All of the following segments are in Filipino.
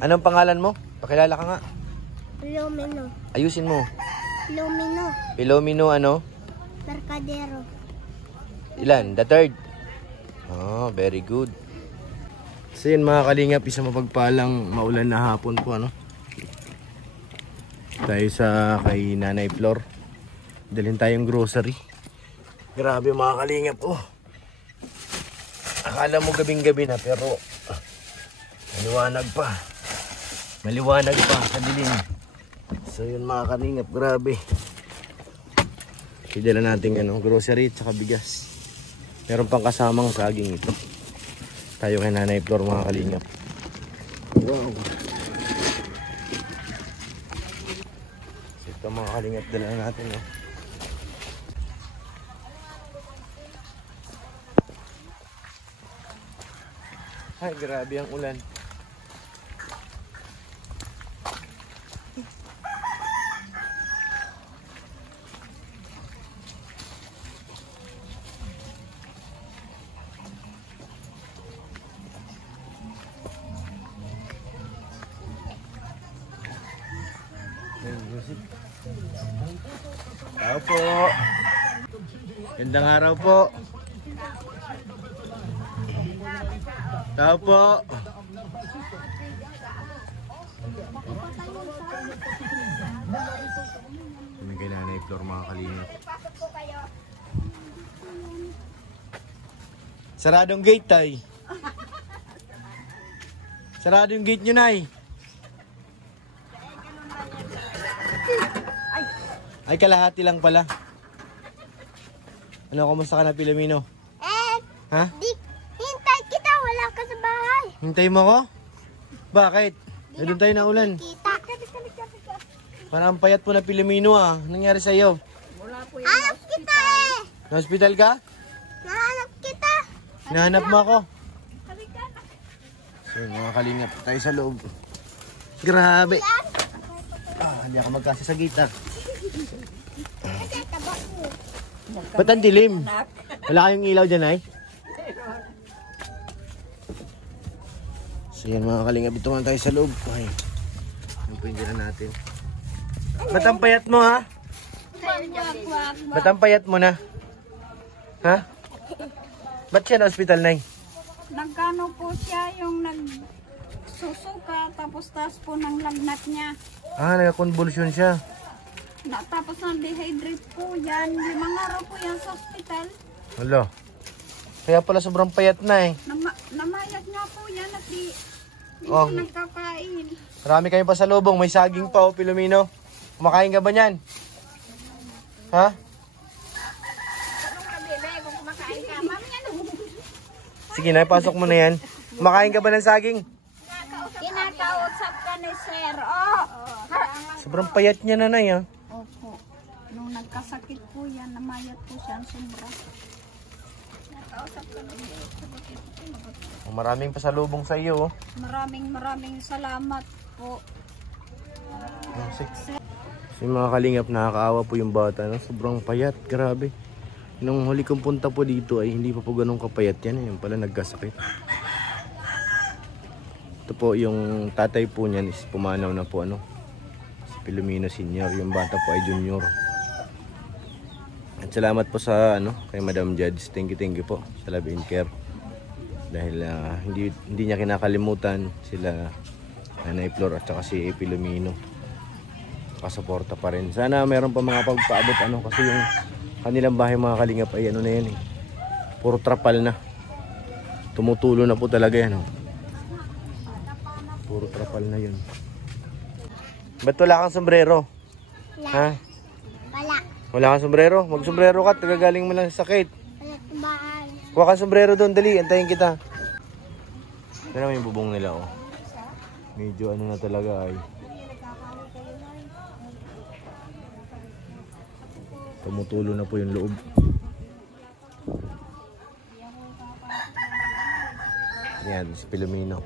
Anong pangalan mo? Pakilala ka nga. Filomeno. Ayusin mo. Filomeno. Filomeno ano? Mercadero. Ilan? The third? Oh, very good. So yun mga kalingap, isang mapagpalang maulan na hapon po ano. Tayo sa kay Nanay Flor. Dalhin tayong grocery. Grabe mga kalingap. Oh. Akala mo gabing-gabi na pero maliwanag pa. Maliwanag pa sa dilim. So yun mga kalingap, grabe. Kidala natin ano, grocery at saka bigas. Meron pang kasamang saging ito. Tayo kay Nanay Flor mga kalingap. Wow. So ito mga kalingap, dala natin no. Ay, grabe ang ulan. Tao po. Gandang araw po. Tao po. Kami kay Nanay Flor mga kalingap. Saradong gate tay. Sarado yung gate nyo nay. Ay kalahati lang pala. Ano, kumusta ka na Filomeno? Ha? Hintay kita, wala ka sa bahay. Hintay mo ko? Bakit? Doon tayo na ulan. Kita. Parang ang payat po na Filomeno ah. Anong nangyari sa'yo? Hanap kita eh. Na-hospital ka? Nahanap kita. Hinahanap mo ako. So mga kalingap, tayo sa loob. Grabe. Hindi ako magkasi sa gita. Ba't ang dilim? Wala kayong ilaw dyan ay? So yan mga kalingap, ito nga tayo sa loob. Ay, yung pindiran natin. Ba't ang payat mo ha? Ba't ang payat mo na? Ha? Ba't siya na hospital na? Nagkano po siya yung nagsusuka tapos taas po ng lagnat niya. Ah, nagka-convulsion siya. Tapos na-dehydrate po yan. 5 araw po yan sa hospital. Wala. Kaya pala sobrang payat na eh. Namayat nga po yan at di Oh. nagkakain. Marami kayong pasalubong. May saging pa oh, Filomeno. Kumakain ka ba niyan? Ha? Sige na, pasok mo na yan. Kumakain ka ba ng saging? Kinakausap ka ni Sir. Oh. Sobrang payat niya nanay ah. Opo. Nung nagkasakit po yan, namayat po siya sobra. Maraming pasalubong sa iyo oh. Maraming salamat po. Si mga kalingap, nakakaawa po yung bata no? Sobrang payat, grabe. Nung huli kong punta po dito ay hindi pa po ganun kapayat yan. Yung pala nagkasakit. Ito po yung tatay po niyan is pumanaw na po ano. Si Filomeno Senior. Yung bata po ay junior. At salamat po sa ano kay Madam Judge. Thank you po sa love and care. Dahil hindi niya kinakalimutan sila Nanay Flor at saka si Filomeno. Kasuporta pa rin. Sana meron pa mga pagpaabot ano kasi yung kanilang bahay mga kalingap ay ano na yan eh. Puro trapal na. Tumutulo na po talaga yan oh. Puro trapal na yun. Ba't wala kang sombrero? Ha? Wala. Wala kang sombrero? Mag-sombrero ka, tagagaling mo lang sa sakit. Wala sa bahay. Kuha kang sombrero doon, dali, antayin kita. Pero may bubong nila oh. Medyo ano na talaga ay. Tumutulo na po yung loob. Yan, si Filomeno.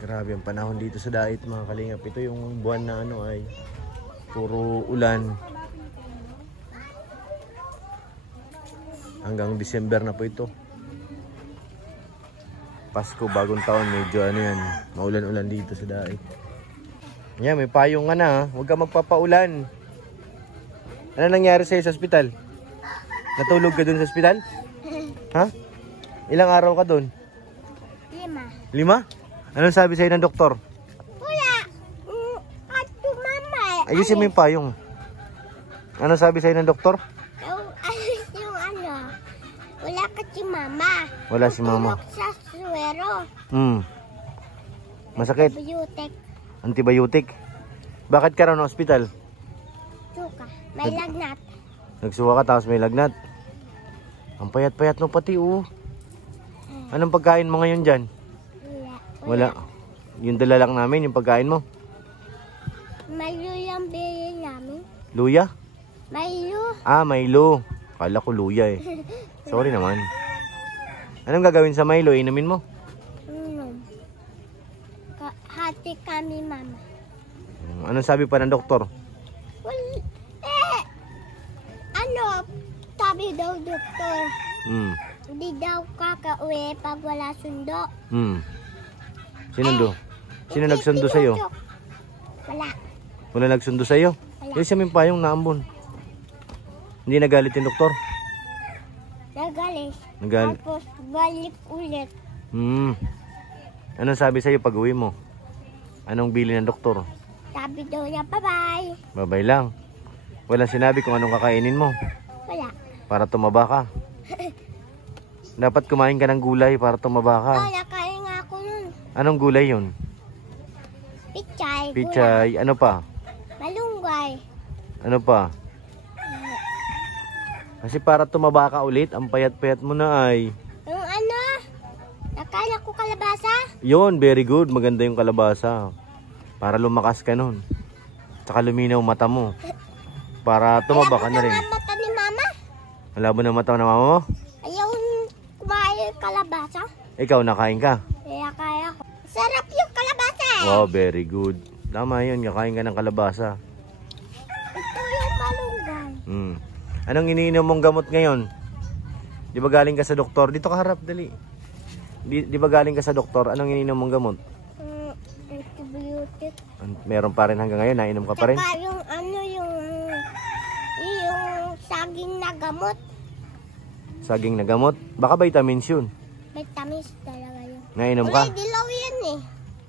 Grabe ang panahon dito sa Dait mga kalingap. Ito yung buwan na ano ay puro ulan. Hanggang December na po ito. Pasko, bagong taon, medyo ano yan, maulan-ulan dito sa daig. Yan, may payong ka na ha. Huwag ka magpapaulan. Ano nangyari sa'yo sa ospital? Natulog ka dun sa ospital? Ha? Ilang araw ka dun? 5. 5? Anong sabi sa'yo ng doktor? Wala. Ato mama. Ayusin mo yung payong. Anong sabi sa'yo ng doktor? Yung ano. Wala ka si mama. Wala si mama. Tulog sa suwero. Masakit. Biotek. Antibiotic. Bakit ka raw na ospital? Suka. May lagnat. Nagsuwa ka tapos may lagnat. Ang payat-payat mo pati oh. Anong pagkain mo ngayon dyan? Wala. Wala. Yung dala lang namin, yung pagkain mo. Mayo yung bili namin. Luya? Mayo. Ah, Milo. Kala ko luya eh. Sorry naman. Anong gagawin sa Milo? Inumin mo? Hati kami mama. Anong sabi pa ng doktor? Well, ano, sabi daw doktor, hindi daw kakauwi pag wala sundo. Sinundo? Sino nagsundo sa'yo? Wala. Wala nagsundo sa'yo? Wala. Yung sa payong naambon. Hindi nagalit yung doktor? Nagalis. Nagalit. Tapos balik ulit. Anong sabi sa'yo pag uwi mo? Anong bili ng doktor? Sabi daw niya, bye-bye. Babay lang. Walang sinabi kung anong kakainin mo. Wala. Para tumaba ka. Dapat kumain ka ng gulay para tumaba ka. Nakain nga ako nun. Anong gulay yun? Pichay. Pichay. Ano pa? Malunggay. Ano pa? Kasi para tumaba ka ulit, ang payat-payat mo na ay. Yung ano, nakain ako kalabasa. Yun, very good. Maganda yung kalabasa. Para lumakas ka nun. Tsaka luminaw mata mo. Para tumaba ka na rin. Alam mo mata ni mama? Malabo na mata ng mama mo? Ayaw kumain kalabasa. Ikaw, nakain ka? Kaya ko. Sarap yung kalabasa eh. Wow, very good. Tama yun, nakain ka ng kalabasa. Ito yung malunggay. Anong iniinom mong gamot ngayon? Di ba galing ka sa doktor? Dito ka harap, dali. Di ba galing ka sa doktor? Anong iniinom mong gamot? Antibiotic. Meron pa rin hanggang ngayon, nainom ka pa rin? Saka yung ano yung saging na gamot. Saging na gamot? Baka vitamins yun. Vitamins talaga yun. Nainom ka? Wala, dilaw yan eh.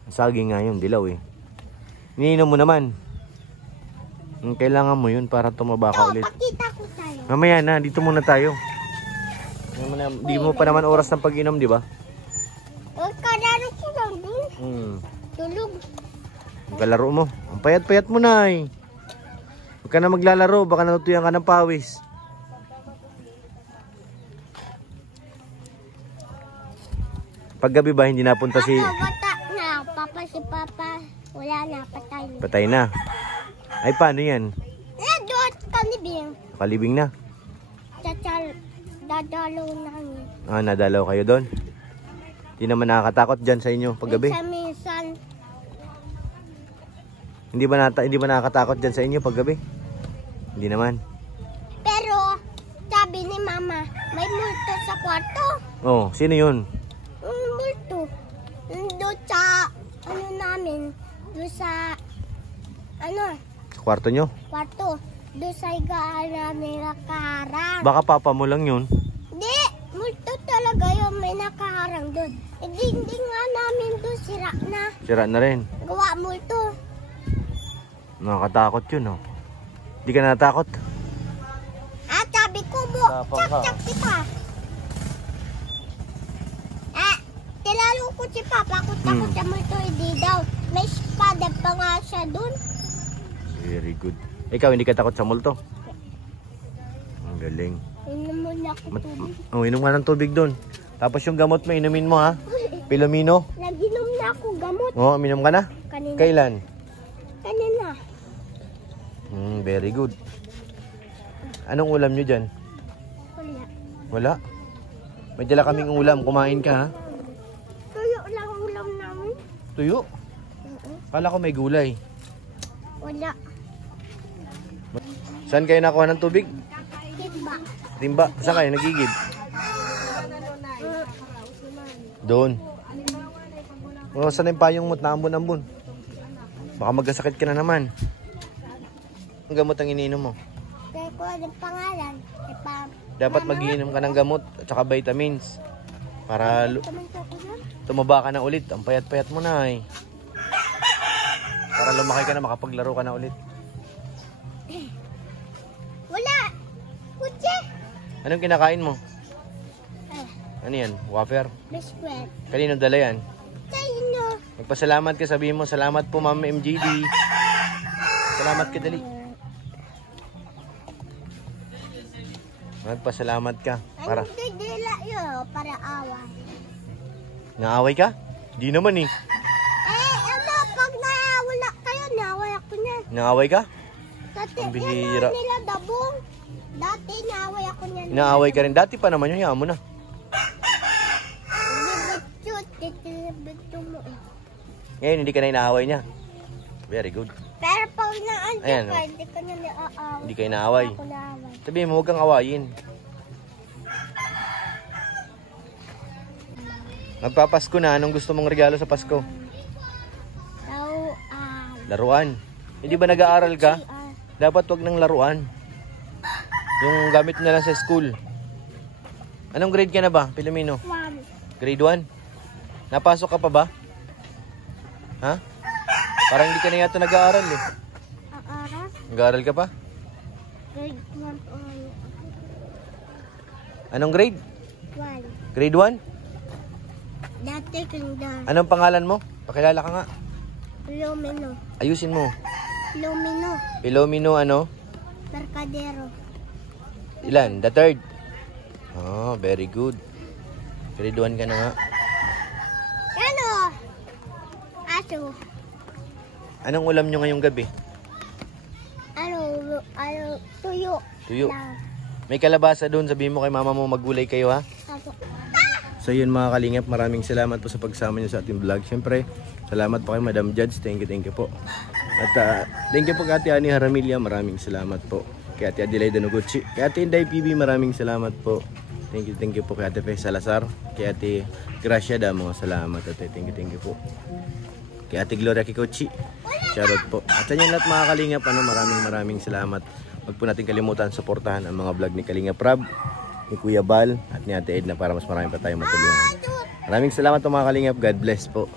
Saging nga yun, dilaw eh. Iniinom mo naman. Kailangan mo yun para tumaba ka ulit. Pakita ko tayo. Mamaya na, dito muna tayo. Di mo pa naman oras ng pag-inom, di ba? Huwag ka laro ko lang dun. Tulog. Magkalaro mo. Ang payat-payat mo na eh. Huwag ka na maglalaro, baka natutuyan ka ng pawis. Paggabi ba hindi napunta si... Ako, bata na. Papa si Papa. Wala na, patay na. Patay na. Ay, paano yan? Doon, kanibing. Kalibing na. Tatal, dadalaw namin. Ah, nadalaw kayo doon? Hindi naman nakakatakot dyan sa inyo paggabi? Minsan, Hindi ba nakakatakot dyan sa inyo paggabi? Hindi naman. pero, sabi ni Mama, may multo sa kwarto. Oh, sino yun? Multo. Doon sa, ano namin, doon sa, ano, Kwarto nyo? kwarto. Doon sa higaan namin nakaharang. Baka papa mo lang yun. Hindi, multo talaga yun, may nakaharang doon. Hindi nga namin doon, sira na. Sira na rin. Gawa multo. Nakakatakot yun, oh. Di ka natakot? Ah, sabi ko mo, Tapang ka. tsak kita. Tilalo ko si Papa, kung takot sa multo, hindi daw. May espada pa nga siya doon. Very good. Ikaw, hindi ka takot sa multo? Ang galing. Inom mo na ako tubig. Oh, inom ka ng tubig doon. Tapos yung gamot mo, inumin mo ha. Pilomino. Nag-inom na ako gamot. Oh, uminom ka na? Kanina. Kailan? Kanina. Very good. Anong ulam nyo dyan? Wala. Wala? May dala kaming ulam. Kumain ka ha? Tuyo lang ulam namin. Tuyo? Kala ko may gulay. Wala. Saan kayo nakuha ng tubig? Timba. Timba. Saan kayo nagigib? Doon. O, saan yung payong mo't na ambon-ambon? Baka magkasakit ka na naman. Ang gamot ang iniinom mo? Kaya ko ang pangalan. Dapat mag-iinom ka ng gamot at saka vitamins. Para Taman ko ko na. tumaba ka na ulit. Ang payat-payat mo na eh. Para lumaki ka na, makapaglaro ka na ulit. Wala! Kutsi! Anong kinakain mo? Ah, Ano yan? Wafer? biskwit. Kanino dala yan? Sa inyo. Magpasalamat ka, sabihin mo, salamat po Ma'am MJD. Salamat ka, dali. Magpasalamat ka. Para. Ang didila yun, para away. Naaway ka? Di naman eh. Ano, pag nawala kayo, naway ako niya. Naaway ka? Dati, Ang bihira. yan nila dabong. Dati, naway ako niya. Inaaway ka rin. Dati pa naman yun, hayaan mo na. Titibito mo. Ngayon, hindi ka na inaaway niya. Very good. Pero pag naansin Ayan, ka, oh. hindi ka niya naaaway. Hindi ka inaaway. Ako naaway. Sabihin mo, huwag kang awayin. Magpapasko na. Anong gusto mong regalo sa Pasko? Laruan. Hindi ba nag-aaral ka? Dapat wag ng laruan. Yung gamit na lang sa school. Anong grade ka na ba, Pilomino? Grade 1? Napasok ka pa ba? Ha? Parang hindi ka na yata nag-aaral eh. Aaral? Nag-aaral ka pa? Grade 1 or Anong grade? 1. Grade 1? Dati kanda. Anong pangalan mo? Pakilala ka nga. Lumino. Ayusin mo. Lumino. Pilomino ano? Mercadero. Ilan? The third? Oh, very good. Grade 1 ka na nga. Ano? Aso. Anong ulam nyo ngayong gabi? Ano? Tuyo. Tuyo. Lang. May kalabasa doon. Sabihin mo kay mama mo maggulay kayo ha. Aso. So yun mga kalingap, maraming salamat po sa pagsama nyo sa ating vlog. Siyempre, salamat po kay Madam Judge. Thank you po. At thank you po kay Ate Ani Haramilya. Maraming salamat po. Kay Ate Adelaida Noguchi. Kay Ate Inday PB, maraming salamat po. Thank you po kay Ate Fe Salazar. Kay Ate Gracia Damo, salamat ate. Thank you po. Kay Ate Gloria Kikochi. Shoutout po. At sa inyo lahat mga kalingap, maraming salamat. Huwag po natin kalimutan suportahan ang mga vlog ni Kalingap Rab, ni Kuya Bal, at ni Ate Edna para mas marami pa tayong matulungan. Maraming salamat po mga kalingap. God bless po.